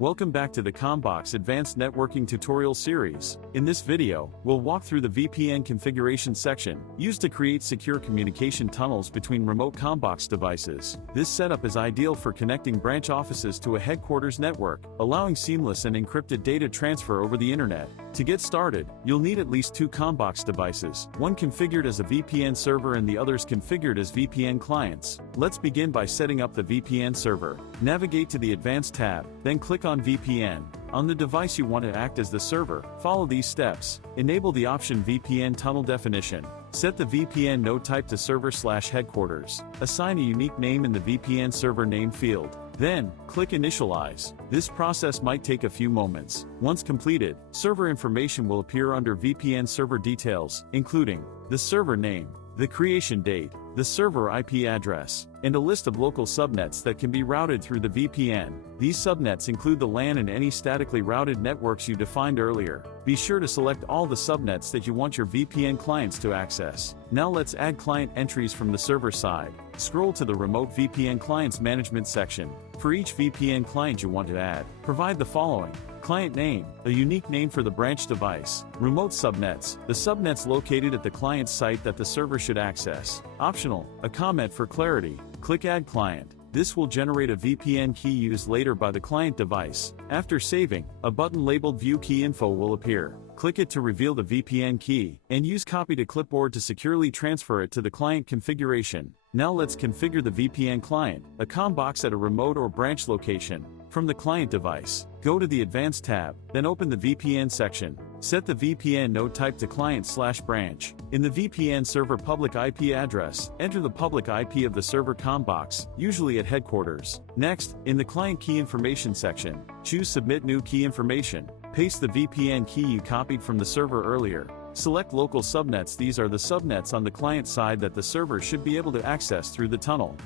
Welcome back to the Combox Advanced Networking Tutorial Series. In this video, we'll walk through the VPN configuration section, used to create secure communication tunnels between remote Combox devices. This setup is ideal for connecting branch offices to a headquarters network, allowing seamless and encrypted data transfer over the internet. To get started, you'll need at least two Combox devices, one configured as a VPN server and the others configured as VPN clients. Let's begin by setting up the VPN server. Navigate to the Advanced tab, then click on VPN. On the device you want to act as the server, follow these steps. Enable the option VPN tunnel definition. Set the VPN node type to server/headquarters. Assign a unique name in the VPN server name field. Then, click Initialize. This process might take a few moments. Once completed, server information will appear under VPN server details, including the server name, the creation date, the server IP address, and a list of local subnets that can be routed through the VPN. These subnets include the LAN and any statically routed networks you defined earlier. Be sure to select all the subnets that you want your VPN clients to access. Now let's add client entries from the server side. Scroll to the Remote VPN Clients Management section. For each VPN client you want to add, provide the following: client name, a unique name for the branch device. Remote subnets, the subnets located at the client's site that the server should access. Optional, a comment for clarity. Click Add Client. This will generate a VPN key used later by the client device. After saving, a button labeled View Key Info will appear. Click it to reveal the VPN key, and use Copy to Clipboard to securely transfer it to the client configuration. Now let's configure the VPN client, a Combox at a remote or branch location. From the client device, go to the Advanced tab, then open the VPN section. Set the VPN node type to client/branch. In the VPN server public IP address, enter the public IP of the server Combox, usually at headquarters. Next, in the client key information section, choose Submit New Key Information. Paste the VPN key you copied from the server earlier. Select local subnets. These are the subnets on the client side that the server should be able to access through the tunnel.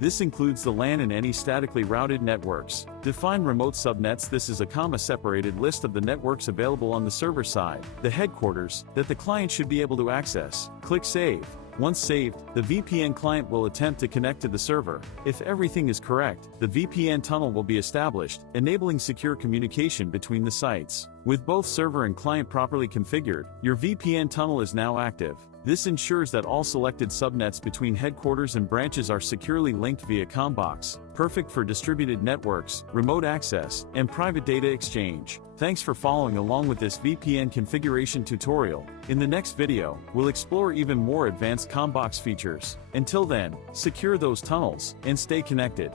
This includes the LAN and any statically routed networks. Define remote subnets. This is a comma-separated list of the networks available on the server side, the headquarters, that the client should be able to access. Click Save. Once saved, the VPN client will attempt to connect to the server. If everything is correct, the VPN tunnel will be established, enabling secure communication between the sites. With both server and client properly configured, your VPN tunnel is now active. This ensures that all selected subnets between headquarters and branches are securely linked via Combox, perfect for distributed networks, remote access, and private data exchange. Thanks for following along with this VPN configuration tutorial. In the next video, we'll explore even more advanced Combox features. Until then, secure those tunnels and stay connected.